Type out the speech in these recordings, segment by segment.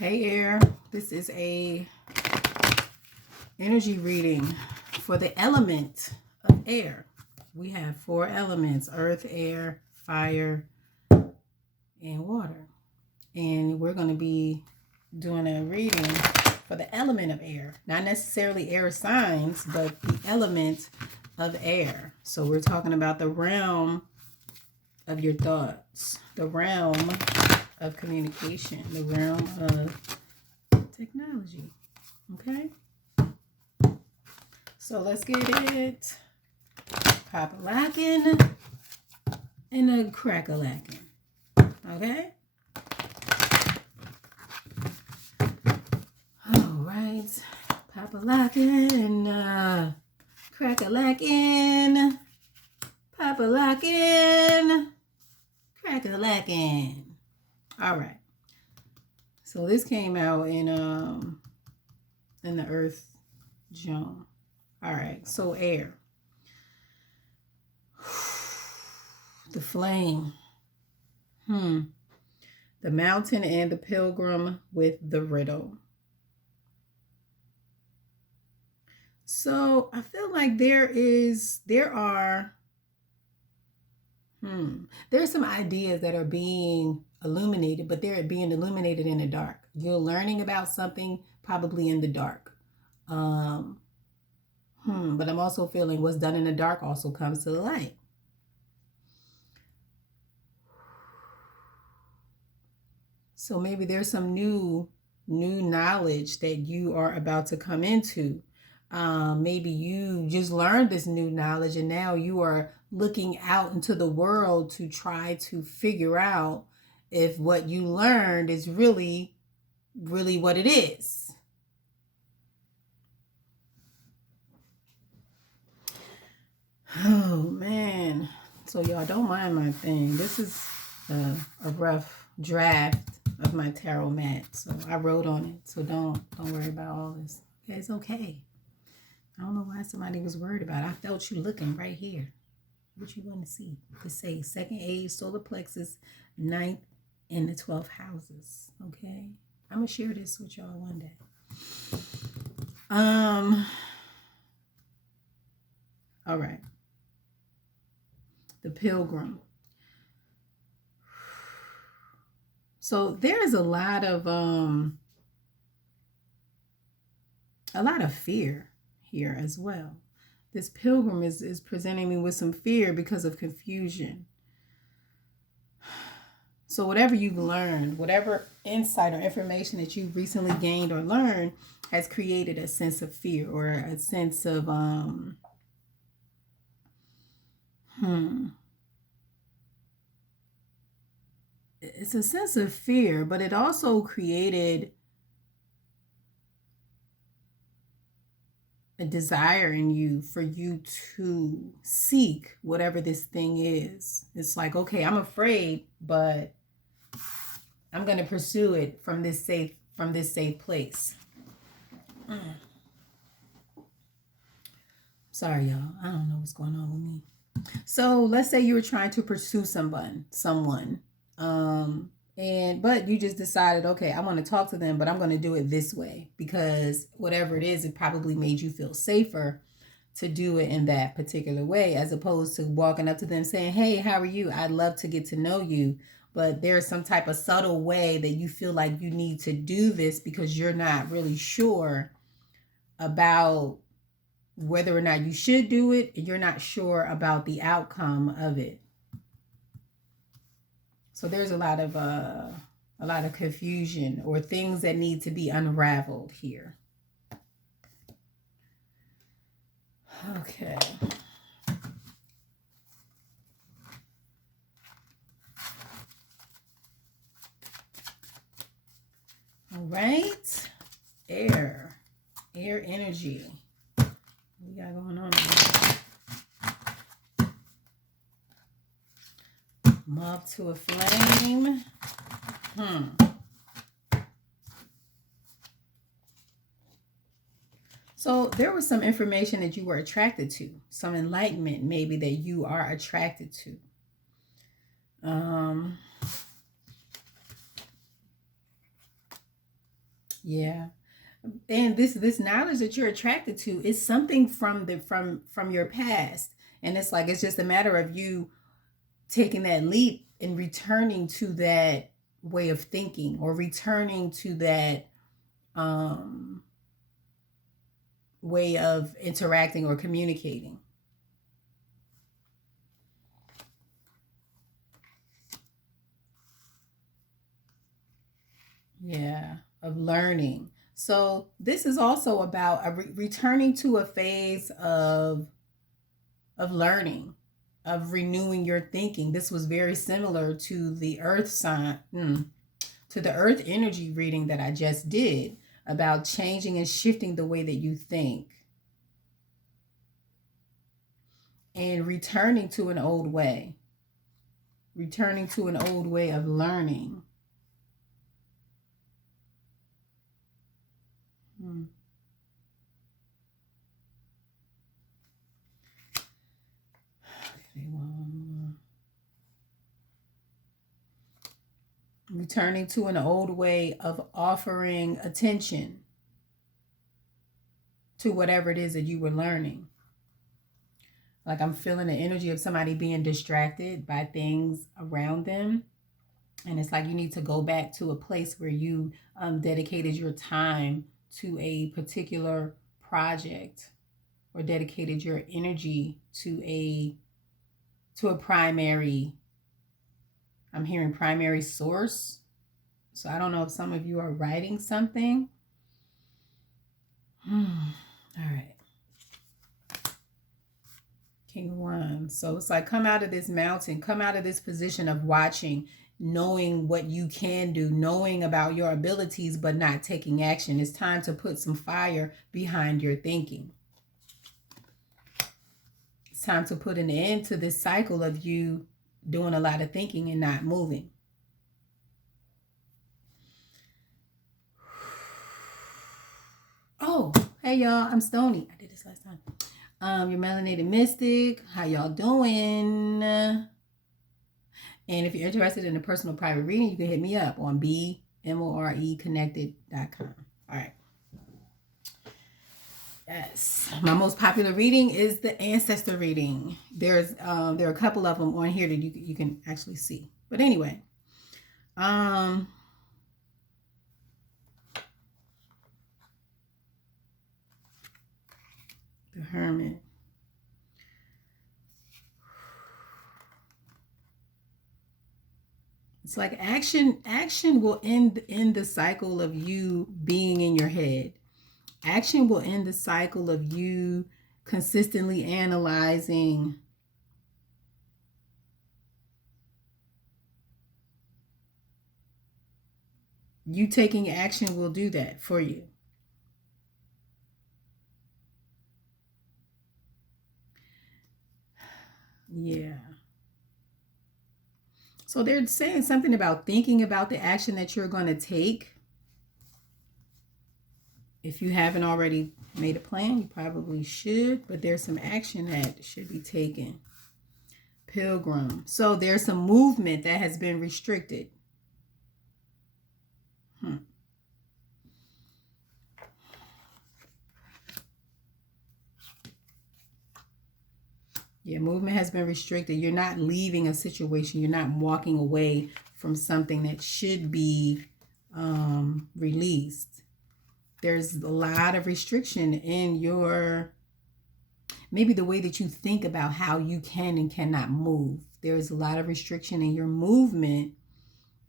Hey Air, this is a energy reading for the element of air. We have 4 elements: earth, air, fire, and water. And we're going to be doing a reading for the element of air. Not necessarily air signs, but the element of air. So we're talking about the realm of your thoughts, the realm of communication, the realm of technology. Okay? So let's get it pop-a-lacking and a crack-a-lacking. Okay? Alright. Pop-a-lacking and crack-a-lacking. Pop-a-lacking. Crack-a-lacking. Alright. So this came out in the earth zone. Alright, so air. The flame. The mountain and the pilgrim with the riddle. So I feel like there's some ideas that are being illuminated, but they're being illuminated in the dark. You're learning about something probably in the dark. But I'm also feeling what's done in the dark also comes to the light. So maybe there's some new knowledge that you are about to come into. Maybe you just learned this new knowledge and now you are looking out into the world to try to figure out if what you learned is really, really what it is. Oh, man. So y'all don't mind my thing. This is a rough draft of my tarot mat. So I wrote on it. So don't worry about all this. Okay, it's okay. I don't know why somebody was worried about it. I felt you looking right here. What you want to see? To say second age, solar plexus, 9th, and the 12th houses. Okay? I'm going to share this with y'all one day. All right. The pilgrim. So there's a lot of fear here as well. This pilgrim is presenting me with some fear because of confusion. So whatever you've learned, whatever insight or information that you've recently gained or learned has created a sense of fear or a sense of it's a sense of fear, but it also created a desire in you for you to seek whatever this thing is. It's like, okay, I'm afraid, but I'm going to pursue it from this safe place. Sorry, y'all. I don't know what's going on with me. So let's say you were trying to pursue someone, but you just decided, okay, I want to talk to them, but I'm going to do it this way because whatever it is, it probably made you feel safer to do it in that particular way, as opposed to walking up to them saying, hey, how are you? I'd love to get to know you. But there's some type of subtle way that you feel like you need to do this because you're not really sure about whether or not you should do it. You're not sure about the outcome of it. So there's a lot of confusion or things that need to be unraveled here. Okay. All right. Air energy. What we got going on here? Moth to a flame. So there was some information that you were attracted to, some enlightenment maybe that you are attracted to. Yeah. And this knowledge that you're attracted to is something from from your past. And it's like it's just a matter of you taking that leap and returning to that way of thinking, or returning to that um way of interacting or communicating. Yeah, of learning. So this is also about returning to a phase of learning, of renewing your thinking. This was very similar to the earth sign, to the earth energy reading that I just did, about changing and shifting the way that you think and returning to an old way, returning to an old way of learning. Hmm. Okay, returning to an old way of offering attention to whatever it is that you were learning. Like I'm feeling the energy of somebody being distracted by things around them. And it's like you need to go back to a place where you dedicated your time to a particular project, or dedicated your energy to a primary, I'm hearing primary source. So I don't know if some of you are writing something. All right. King of Wands. So it's like, come out of this mountain, come out of this position of watching, knowing what you can do, knowing about your abilities, but not taking action. It's time to put some fire behind your thinking. It's time to put an end to this cycle of you doing a lot of thinking and not moving. Oh, hey y'all, I'm Stony. I did this last time. Your melanated mystic, how y'all doing? And if you're interested in a personal private reading, you can hit me up on bmoreconnected.com. All right. Yes, my most popular reading is the ancestor reading. There are a couple of them on here that you can actually see. But anyway, the Hermit. It's like action will end the cycle of you being in your head. Action will end the cycle of you consistently analyzing. You taking action will do that for you. Yeah. So they're saying something about thinking about the action that you're going to take. If you haven't already made a plan, you probably should, but there's some action that should be taken. Pilgrim. So there's some movement that has been restricted. Yeah, movement has been restricted. You're not leaving a situation. You're not walking away from something that should be released. There's a lot of restriction in your, maybe the way that you think about how you can and cannot move. There's a lot of restriction in your movement.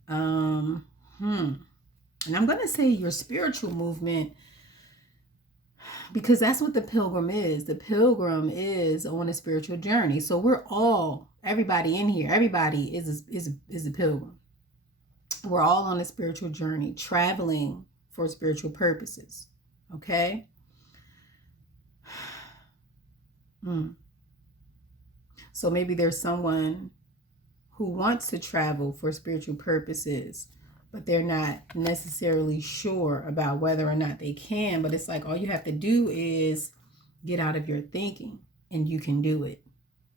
And I'm going to say your spiritual movement, because that's what the pilgrim is. The pilgrim is on a spiritual journey. So we're all, everybody in here, everybody is a pilgrim. We're all on a spiritual journey, traveling for spiritual purposes. Okay? So maybe there's someone who wants to travel for spiritual purposes, but they're not necessarily sure about whether or not they can. But it's like all you have to do is get out of your thinking, and you can do it.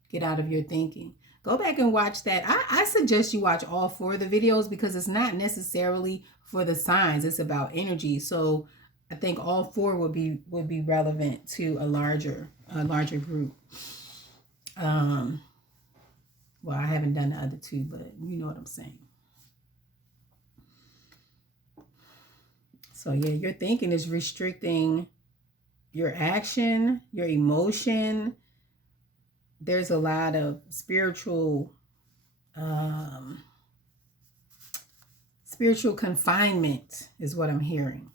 Get out of your thinking. Go back and watch that. I suggest you watch all 4 of the videos because it's not necessarily for the signs. It's about energy. So I think all 4 would be relevant to a larger group. Well, I haven't done the other 2, but you know what I'm saying. So yeah, your thinking is restricting your action, your emotion. There's a lot of spiritual confinement is what I'm hearing.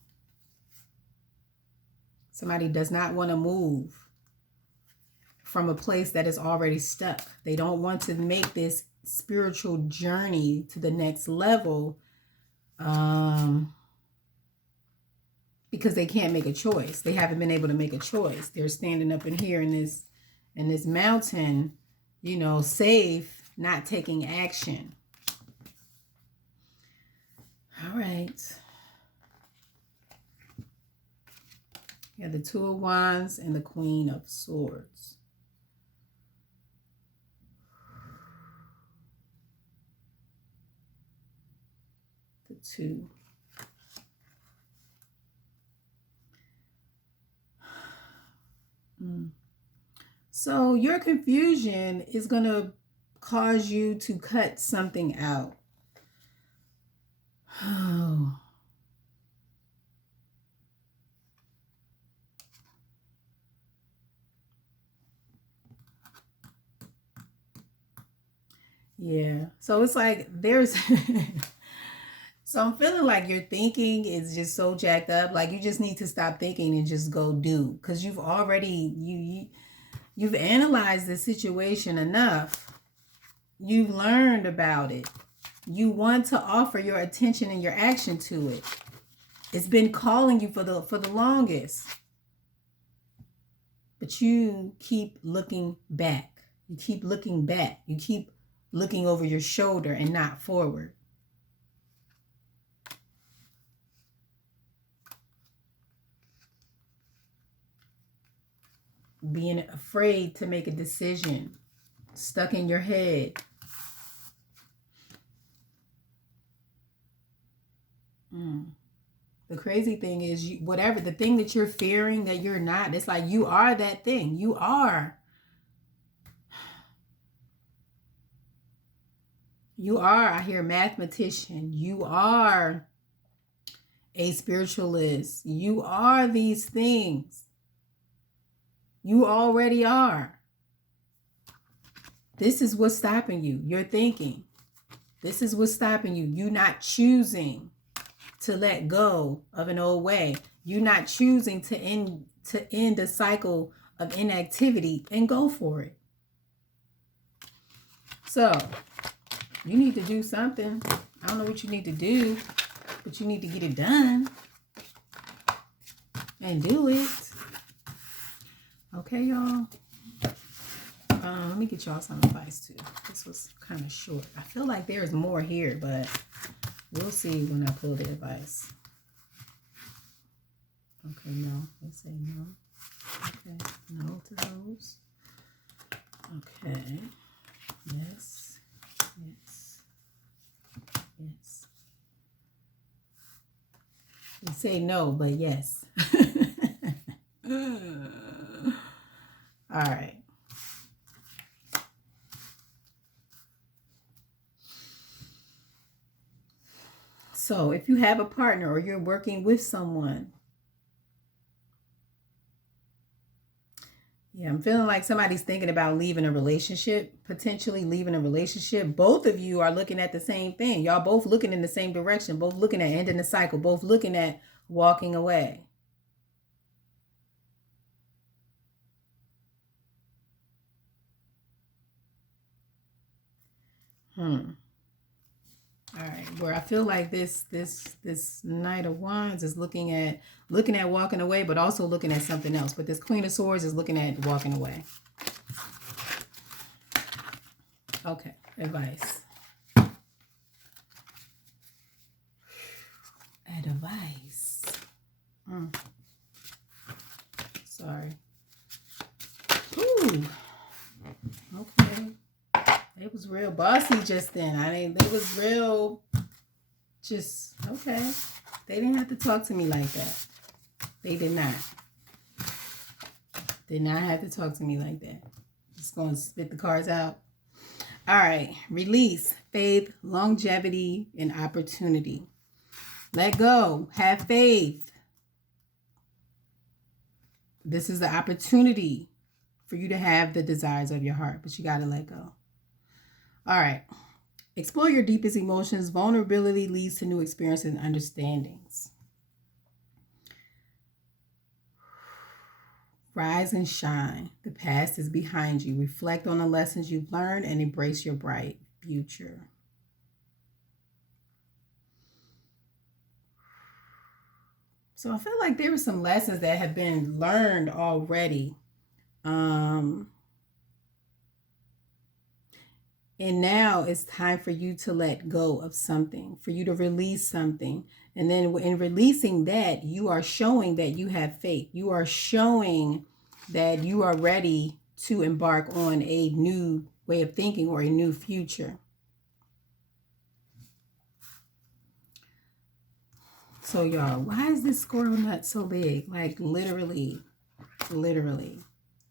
Somebody does not want to move from a place that is already stuck. They don't want to make this spiritual journey to the next level because they can't make a choice. They haven't been able to make a choice. They're standing up in here in this mountain, you know, safe, not taking action. All right. Yeah, the 2 of Wands and the Queen of Swords. The 2. So your confusion is going to cause you to cut something out. Oh. Yeah. So it's like there's so I'm feeling like your thinking is just so jacked up. Like you just need to stop thinking and just go do. Because you've already you've analyzed the situation enough. You've learned about it. You want to offer your attention and your action to it. It's been calling you for the longest. But you keep looking back. You keep looking back. You keep looking over your shoulder and not forward. Being afraid to make a decision. Stuck in your head. The crazy thing is, whatever the thing that you're fearing that you're not, it's like you are that thing. You are. You are, I hear mathematician. You are a spiritualist. You are these things. You already are. This is what's stopping you. You're thinking. This is what's stopping you. You not choosing to let go of an old way. You not choosing to end a cycle of inactivity and go for it. So you need to do something. I don't know what you need to do, but you need to get it done and do it. Okay, y'all. Let me get y'all some advice too. This was kind of short. I feel like there's more here, but we'll see when I pull the advice. Okay, no. They say no. Okay, no to those. Okay. Yes. Yes. Yes. We say no, but yes. All right. So if you have a partner or you're working with someone, yeah, I'm feeling like somebody's thinking about leaving a relationship, potentially leaving a relationship. Both of you are looking at the same thing. Y'all both looking in the same direction, both looking at ending the cycle, both looking at walking away. All right, where I feel like this Knight of Wands is looking at walking away, but also looking at something else. But this Queen of Swords is looking at walking away. Okay, advice. Advice. Sorry. Ooh. Okay. It was was real bossy just then. I mean, they was real just, okay. They didn't have to talk to me like that. They did not. Did not have to talk to me like that. Just going to spit the cards out. All right. Release, faith, longevity, and opportunity. Let go. Have faith. This is the opportunity for you to have the desires of your heart, but you got to let go. All right. Explore your deepest emotions. Vulnerability leads to new experiences and understandings. Rise and shine. The past is behind you. Reflect on the lessons you've learned and embrace your bright future. So I feel like there were some lessons that have been learned already. And now it's time for you to let go of something, for you to release something. And then in releasing that, you are showing that you have faith. You are showing that you are ready to embark on a new way of thinking or a new future. So y'all, why is this squirrel nut so big? Like literally.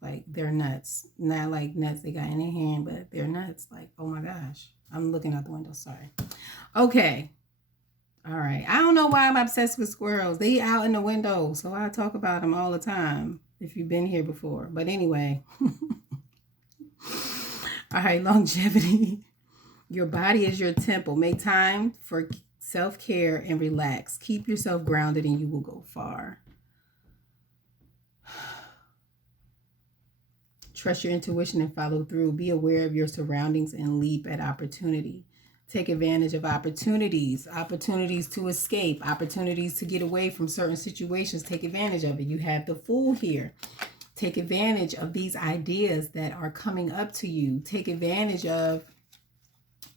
Like they're nuts. Not like nuts they got in their hand, but they're nuts. Like, oh my gosh. I'm looking out the window, sorry. Okay. All right. I don't know why I'm obsessed with squirrels. They out in the window, so I talk about them all the time if you've been here before. But anyway. All right, longevity. Your body is your temple. Make time for self-care and relax. Keep yourself grounded and you will go far. Trust your intuition and follow through. Be aware of your surroundings and leap at opportunity. Take advantage of opportunities to escape, opportunities to get away from certain situations. Take advantage of it. You have the Fool here. Take advantage of these ideas that are coming up to you. Take advantage of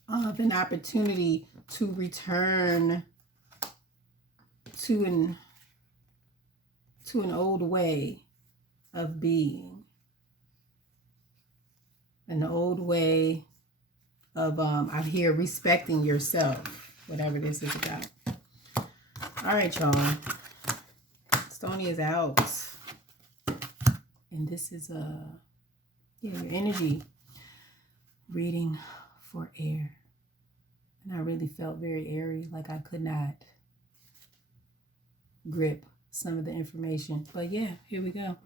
an opportunity to return to an old way of being. An old way of, out here respecting yourself, whatever this is about. All right, y'all. Stony is out. And this is your energy reading for air. And I really felt very airy, like I could not grip some of the information. But yeah, here we go.